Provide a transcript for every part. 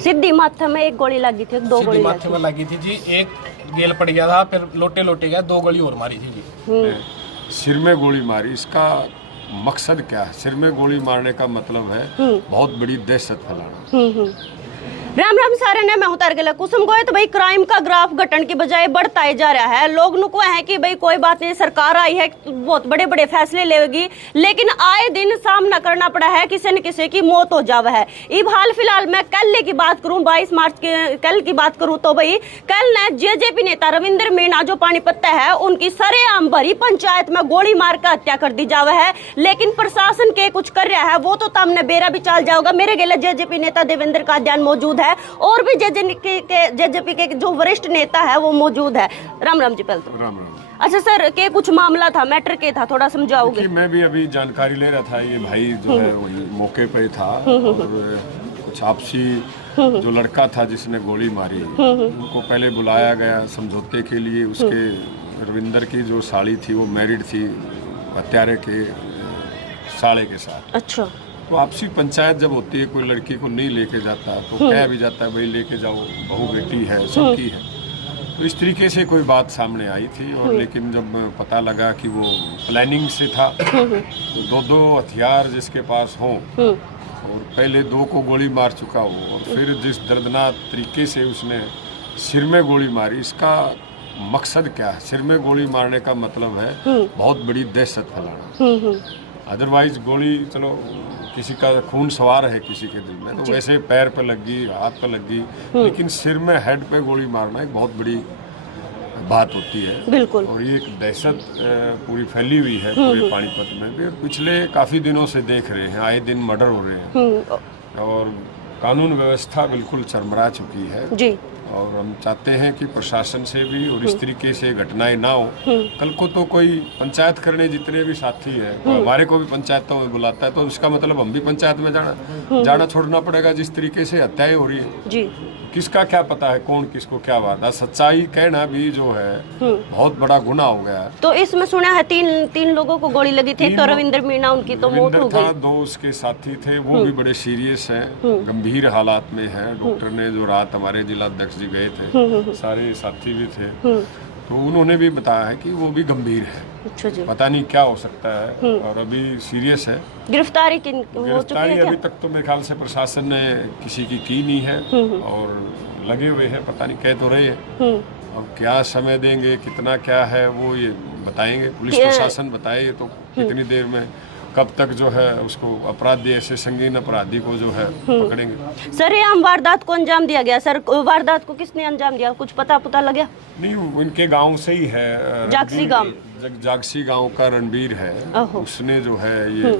सीधी माथे में एक गोली लगी थी, दो गोली माथे में लगी थी जी, एक गेल पड़ गया था, फिर लोटे लोटे गया, 2 गोली और मारी थी जी। सिर में गोली मारी, इसका मकसद क्या है? सिर में गोली मारने का मतलब है बहुत बड़ी दहशत फैलाना। राम राम सारे ने मैं उतार गया कुसुम को तो भाई क्राइम का ग्राफ घटन की बजाय बढ़ता ही जा रहा है। लोग नु को है कि भाई कोई बात नहीं, सरकार आई है बहुत बड़े बड़े फैसले लेगी, लेकिन आए दिन सामना करना पड़ा है किसी न किसी की मौत हो जावा है। इब हाल फिलहाल मैं कल की बात करूं, 22 मार्च के कल की बात करूं तो भाई कल ने जेजेपी नेता रविंद्र मीणा जो पानीपत है उनकी सरेआम भरी पंचायत में गोली मार कर हत्या कर दी जावा है। लेकिन प्रशासन के कुछ कर रहा है वो तो तमने बेरा भी चल जाओगा। मेरे गेले जेजेपी नेता देवेंद्र का ध्यान मौजूद है और भी जेजेपी के जो वरिष्ठ नेता है वो मौजूद है। राम राम जी। पहले तो राम राम। अच्छा सर, के कुछ मामला था, मैटर के था, थोड़ा समझाओगे? मैं भी अभी जानकारी ले रहा था, ये भाई जो है वही मौके पे था और कुछ आपसी जो लड़का था जिसने गोली मारी उनको पहले बुलाया गया समझौते के लिए। उसके रविंदर की जो साली थी वो मैरिड थी हत्यारे के साले के साथ। अच्छा। तो आपसी पंचायत जब होती है, कोई लड़की को नहीं लेके जाता तो कह भी जाता है भाई लेके जाओ, बहू बेटी है सबकी है। तो इस तरीके से कोई बात सामने आई थी और लेकिन जब पता लगा कि वो प्लानिंग से था तो 2 हथियार जिसके पास हों और पहले 2 को गोली मार चुका हो और फिर जिस दर्दनाक तरीके से उसने सिर में गोली मारी, इसका मकसद क्या है? सिर में गोली मारने का मतलब है बहुत बड़ी दहशत फैलाना। अदरवाइज गोली चलो किसी का खून सवार है किसी के दिल में तो वैसे पैर पे लग गई, हाथ पे लग गई, लेकिन सिर में हेड पे गोली मारना एक बहुत बड़ी बात होती है। बिल्कुल। और ये एक दहशत पूरी फैली हुई है पूरे पानीपत में भी। पिछले काफी दिनों से देख रहे हैं, आए दिन मर्डर हो रहे हैं और कानून व्यवस्था बिल्कुल चरमरा चुकी है जी। और हम चाहते हैं कि प्रशासन से भी और इस तरीके से घटनाएं ना हो। कल को तो कोई पंचायत करने जितने भी साथी हैं तो हमारे को भी पंचायतों में बुलाता है तो उसका मतलब हम भी पंचायत में जाना छोड़ना पड़ेगा। जिस तरीके से हत्याएं हो रही है जी, किसका क्या पता है कौन किसको क्या वादा। सच्चाई कहना भी जो है बहुत बड़ा गुनाह हो गया है। तो इसमें सुना है तीन लोगों को गोली लगी थी, तो रविंद्र मीणा उनकी तो मौत हो गई। 2 उसके साथी थे, वो भी बड़े सीरियस हैं, गंभीर हालात में हैं। डॉक्टर ने जो रात हमारे जिला अध्यक्ष जी गए थे, सारे साथी भी थे, तो उन्होंने भी बताया है कि वो भी गंभीर है। अच्छा जी। पता नहीं क्या हो सकता है और अभी सीरियस है। गिरफ्तारी अभी तक तो मेरे ख्याल से प्रशासन ने किसी की नहीं है और लगे हुए हैं, पता नहीं कह तो रहे हैं। अब क्या समय देंगे, कितना क्या है वो ये बताएंगे, पुलिस प्रशासन बताएगी तो कितनी देर में कब तक जो है उसको अपराधी, ऐसे संगीन अपराधी को जो है पकड़ेंगे। सर ये आम वारदात को अंजाम दिया गया, सर वारदात को किसने अंजाम दिया, कुछ पता लगा? नहीं, उनके गांव से ही है, जागसी गांव का रणबीर है, उसने जो है ये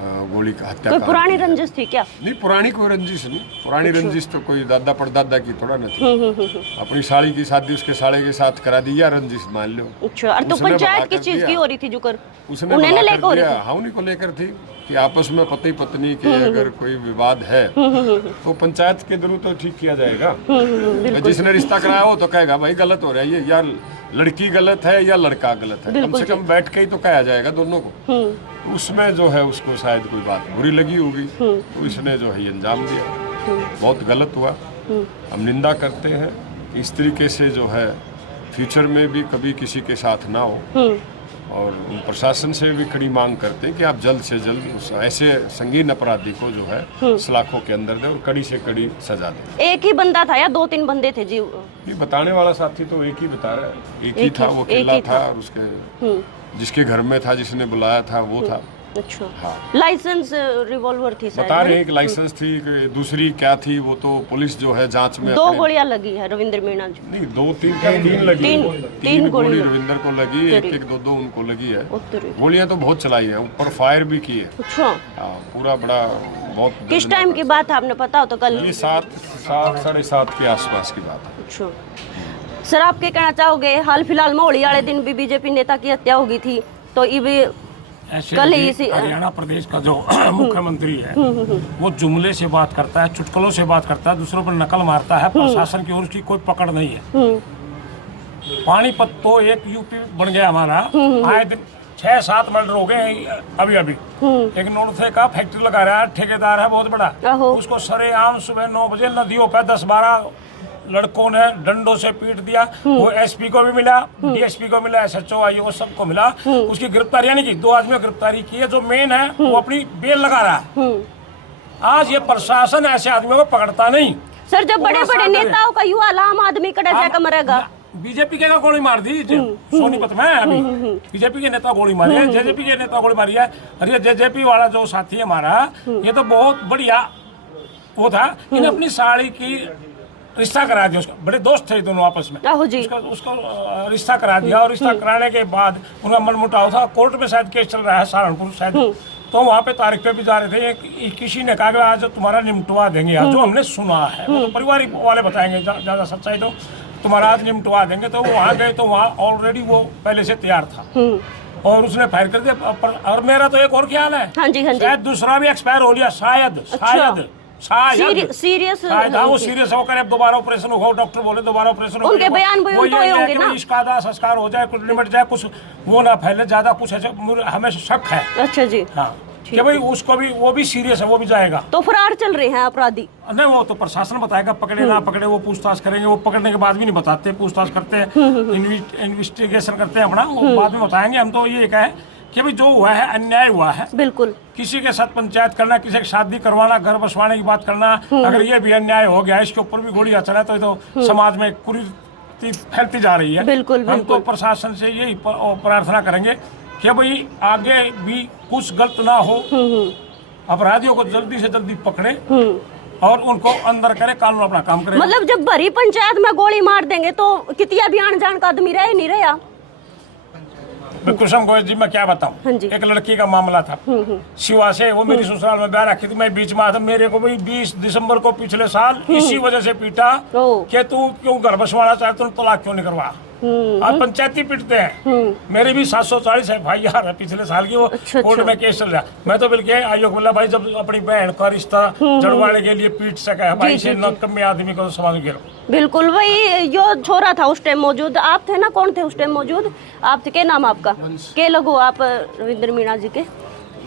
गोली का हत्या। कोई पुरानी रंजिश थी क्या? नहीं, पुरानी कोई रंजिश नहीं। पुरानी रंजिश तो कोई दादा परदादा की थोड़ा न थी। अपनी साली की शादी उसके साले के साथ करा दी, या रंजिश मान लो। अच्छा, और तो पंचायत किस चीज की हो रही थी जो कर उसने लेकर हो रही थी? हाँ, उन्हीं को लेकर थी कि आपस में पति पत्नी के अगर कोई विवाद है तो पंचायत के थ्रू तो ठीक किया जाएगा। जिसने रिश्ता कराया हो तो कहेगा भाई गलत हो रहा है ये, या लड़की गलत है या लड़का गलत है, कम से कम बैठ के ही तो कहा जाएगा दोनों को। उसमें जो है उसको शायद कोई बात बुरी लगी होगी तो इसने जो है अंजाम दिया। बहुत गलत हुआ, हम निंदा करते हैं। इस तरीके से जो है फ्यूचर में भी कभी किसी के साथ ना हो और प्रशासन से भी कड़ी मांग करते हैं कि आप जल्द से जल्द ऐसे संगीन अपराधी को जो है सलाखों के अंदर दे और कड़ी से कड़ी सजा दे। एक ही बंदा था या 2-3 बंदे थे जी? ये बताने वाला साथी तो एक ही बता रहा है, एक ही था, वो अकेला था और उसके जिसके घर में था, जिसने बुलाया था वो था। अच्छा। हाँ। लाइसेंस रिवॉल्वर थी बता रहे हैं कि लाइसेंस थी, दूसरी क्या थी वो तो पुलिस जो है जांच में। 2 गोलियां लगी है रविंद्र मीणा जी? नहीं, 2-3 लगी। 3 गोली रविंद्र को लगी, 1-1, 2-2 उनको लगी है। गोलियां तो बहुत चलाई है, ऊपर फायर भी की है। अच्छा। पूरा बड़ा बहुत। किस टाइम की बात है आपने पता हो तो? कल ये 7-7:30 के आसपास की बात है। अच्छा सर, आप क्या कहना चाहोगे? हाल फिलहाल में होली वाले दिन भी बीजेपी नेता की हत्या हो गई थी, तो कल हरियाणा प्रदेश का जो मुख्यमंत्री है वो जुमले से बात करता है, चुटकुलों से बात करता है, दूसरों पर नकल मारता है। प्रशासन की ओर उसकी कोई पकड़ नहीं है। पानीपत तो एक यूपी बन गया हमारा। आए दिन 6-7 मर्डर हो गए अभी अभी। एक नोरथे का फैक्ट्री लगा रहा है, ठेकेदार है बहुत बड़ा, आहो। उसको सरेआम सुबह 9 बजे नदियों पर 10-12 लड़कों ने डंडों से पीट दिया। वो एसपी को भी मिला, डीएसपी को मिला, SHO आईओ सबको मिला। उसकी गिरफ्तारी यानी कि 2 आदमियों की गिरफ्तारी की है। जो मेन है वो अपनी बेल लगा रहा है। आज ये प्रशासन ऐसे आदमियों को पकड़ता नहीं। सर जब बड़े बड़े नेताओं का युवा आम आदमी कड़ा जाकर मरेगा। बीजेपी के का गोली मार दी सोनीपत में अभी। बीजेपी के नेता गोली मारी है, जेजेपी के नेता गोली मारी है। अरे जेजेपी वाला जो साथी है हमारा, ये तो बहुत बढ़िया वो था। इन्हें अपनी साड़ी की रिश्ता करा दिया। उसका बड़े दोस्त थे दोनों आपस में। आहो जी। उसका रिश्ता करा दिया, और रिश्ता कराने के बाद उनका मनमुटाव था। कोर्ट में शायद केस चल रहा है सहारनपुर शायद, तो वहाँ पे तारीख पे भी जा रहे थे। किसी ने कहा कि आज तुम्हारा निमटवा देंगे, आज जो हमने सुना है, मतलब परिवार वाले बताएंगे ज्यादा सच्चाई तो तुम्हारा आज निमटवा देंगे। तो वो वहाँ गए तो वहाँ ऑलरेडी वो पहले से तैयार था और उसने फायर कर दिया। और मेरा तो एक और ख्याल है, हाँ जी, हाँ जी। शायद दूसरा भी एक्सपायर हो लिया शायद। सीरियस हाँ, वो सीरियस होकर अब दोबारा ऑपरेशन होगा। डॉक्टर बोले दोबारा ऑपरेशन उनके बयान भी तो होंगे ना। इसका आधा संस्कार हो जाए, कुछ लिमिट जाए, कुछ वो ना फैले ज्यादा, कुछ ऐसे हमें शक है। अच्छा जी। हाँ कि भाई उसको भी, वो भी सीरियस है, वो भी जाएगा। तो फरार चल रहे हैं अपराधी? नहीं, वो तो प्रशासन बताएगा, पकड़े ना पकड़े वो पूछताछ करेंगे। वो पकड़ने के बाद भी नहीं बताते, पूछताछ करते हैं, इन्वेस्टिगेशन करते हैं अपना, वो बाद में बताएंगे। हम तो ये कहें कि भाई जो हुआ है अन्याय हुआ है। बिल्कुल। किसी के साथ पंचायत करना, किसी की शादी करवाना, घर बसवाने की बात करना, अगर ये भी अन्याय हो गया, इसके ऊपर भी गोली चला तो समाज में कुरीति फैलती जा रही है। बिल्कुल, हम तो प्रशासन से यही प्रार्थना करेंगे कि भाई आगे भी कुछ गलत ना हो, अपराधियों को जल्दी से जल्दी पकड़े और उनको अंदर करे, कानून अपना काम करे। मतलब जब भरी पंचायत में गोली मार देंगे तो कितिया भी आन जान का आदमी रहे नहीं रहा। कुसुम गोयल जी मैं क्या बताऊं, हाँ जी। एक लड़की का मामला था शिवा से, वो मेरी ससुराल में ब्याह रखी थी, मैं बीच में आता। मेरे को भाई 20 दिसंबर को पिछले साल इसी वजह से पीटा कि तू क्यों घर बसवाना चाहते, तुम तलाक क्यों नहीं करवा। आज पंचायती पिटते हैं। मेरी भी 740 FIR है पिछले साल की, वो कोर्ट में केस चल रहा। मैं तो बिल्कुल आयोग बोला भाई जब अपनी बहन का रिश्ता जड़वाने के लिए पीट सका भाई, से नकम्मे आदमी को समाज गिरो। बिल्कुल। वही जो छोरा था उस टाइम मौजूद, आप थे ना? कौन थे उस टाइम मौजूद? आप थे, क्या नाम आपका? के लगो आप रविंद्र मीणा जी के?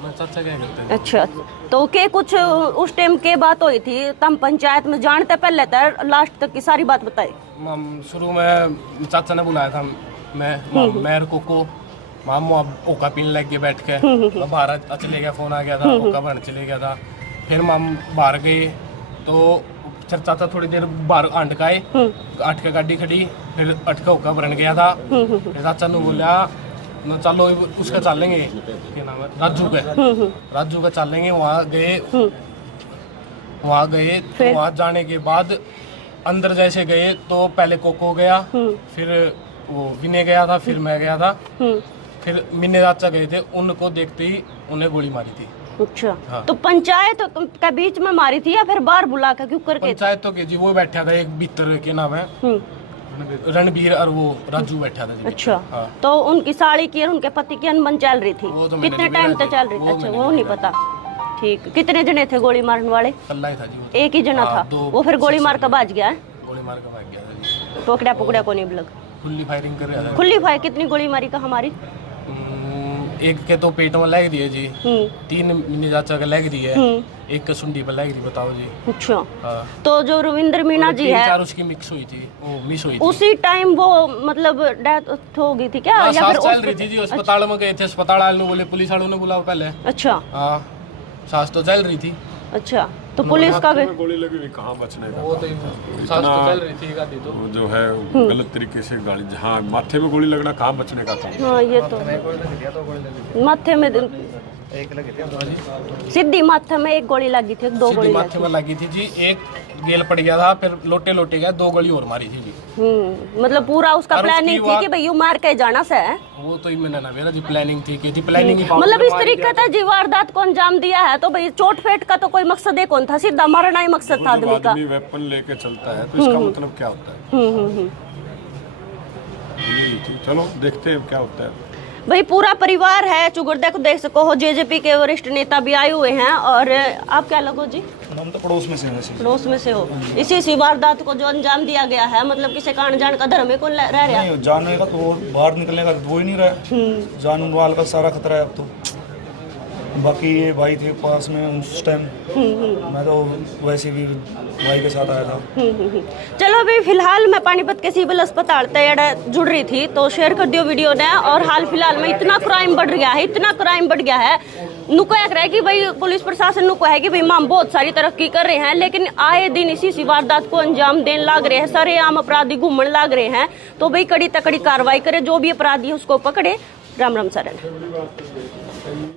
चाचा क्या करते हैं। अच्छा, तो के कुछ उस टाइम के बात हुई थी? तम पंचायत में जानते पहले तक लास्ट तक की सारी बात बताई। शुरू में चाचा ने बुलाया था, मैं मेरे को मामू अब ओका पीने लग गए बैठ के। बाहर चले गया, फोन आ गया था, ओका भरने चले गया था। फिर माम बाहर गए तो चाचा थोड़ी देर बाहर अटकाए, अटके गाड़ी खड़ी, फिर अटका ओका भरन गया था। फिर चाचा ने बोला न चलो उसका चलेंगे, क्या नाम है, राजू का चलेंगे। वहाँ गए तो वहाँ जाने के बाद अंदर जैसे गए तो पहले कोको गया, फिर वो विनय गया था, फिर मैं गया था, फिर मिन्ने चाचा गए थे। उनको देखते ही उन्हें गोली मारी थी। अच्छा। हाँ। तो पंचायत के बीच में मारी थी या फिर बाहर बुला कर क्यों करके? पंचायत तो के जी वो बैठा था एक भीतर, के नाम है रणबीर, और वो राजू बैठा था जी। अच्छा। हाँ। तो उनकी साड़ी की और उनके पति की अनबन चल रही थी? वो तो मैंने कितने नहीं टाइम देखा तक जी। चल रही थी? वो अच्छा, मैंने वो नहीं नहीं पता। ठीक। कितने जने थे गोली मारने वाले? कल्ला ही था जी वो। एक ही जना हाँ, था। वो फिर गोली मार कर भाज गया है? गोली मार कर भाग गया था जी। पकड़ा को नहीं लग? खुली फायरिंग कर रहा था। खुली फायर? कितनी गोली मारी का हमारी? एक के तो पेट में लग रही है जी, 3 मिनी चाचा का लग रही है, एक का सुंडी पर लग रही, बताओ जी। अच्छा। हाँ। तो जो रविंद्र मीणा जी है, 4 उसकी मिक्स हुई थी, वो मिस हुई थी। उसी टाइम वो मतलब डेथ हो गई थी क्या? हाँ, या फिर चल रही थी जी, अस्पताल में गए थे, अस्पताल वाले ने बोले, पुलिस वालों ने बुलाओ पहले। अच्छा। हाँ, सांस तो चल रही थी। अच्छा, तो पुलिस का भी गोली लगी हुई, कहाँ बचने का। वो तो सांस तो चल रही थी गाड़ी तो। वो जो है गलत तरीके से गाड़ी, जहाँ माथे में गोली लगना, कहाँ बचने का था। हाँ, ये तो माथे में एक लगी थी, सीधी माथे में एक गोली लगी थी, 2 गोली माथे में लगी थी जी। एक गेल पड़ गया था, फिर लोटे गया, 2 गोली और मारी थी जी। मतलब पूरा उसका और प्लानिंग उसकी थी कि भाई यू मार के जाना से है। वो तो ही मैंने ना मेरा जी प्लानिंग थी कि प्लानिंग ही मतलब इस तरीके से जी वारदात को अंजाम दिया है, तो भाई चोट फेट का तो कोई मकसद एक कौन था? सीधा मारना ही मकसद था आदमी का। आदमी वेपन लेके चलता है तो इसका मतलब क्या होता है। चलो देखते हैं क्या होता है। भाई पूरा परिवार है चुगुर्दे को देख सको हो, जेजेपी के वरिष्ठ नेता भी आए हुए हैं। और आप क्या लगो जी? हम तो पड़ोस में से हैं वैसे। पड़ोस में से हो। इसी वारदात को जो अंजाम दिया गया है, मतलब किसी का अनजान का धर्म है कौन रह रहा है? नहीं, जानने का तो वो बाहर निकलने का तो वो ही नहीं रहा। जान माल का सारा खतरा है अब तो। बाकी ये भाई थे पास में उस टाइम, मैं तो वैसे भी भाई के साथ आया था। चलो अभी फिलहाल मैं पानीपत के सिविल अस्पताल तैयार जुड़ रही थी तो शेयर कर दियो वीडियो ने। और हाल फिलहाल में इतना क्राइम बढ़ गया है, इतना क्राइम बढ़ गया है। नुको एक रहा है कि भाई पुलिस प्रशासन नुको है कि भाई माम बहुत सारी तरक्की कर रहे हैं, लेकिन आए दिन इसी वारदात को अंजाम देने लाग रहे हैं। सारे आम अपराधी घूमने लाग रहे हैं। तो भाई कड़ी तकड़ी कार्रवाई करे, जो भी अपराधी है उसको पकड़े। राम राम सर।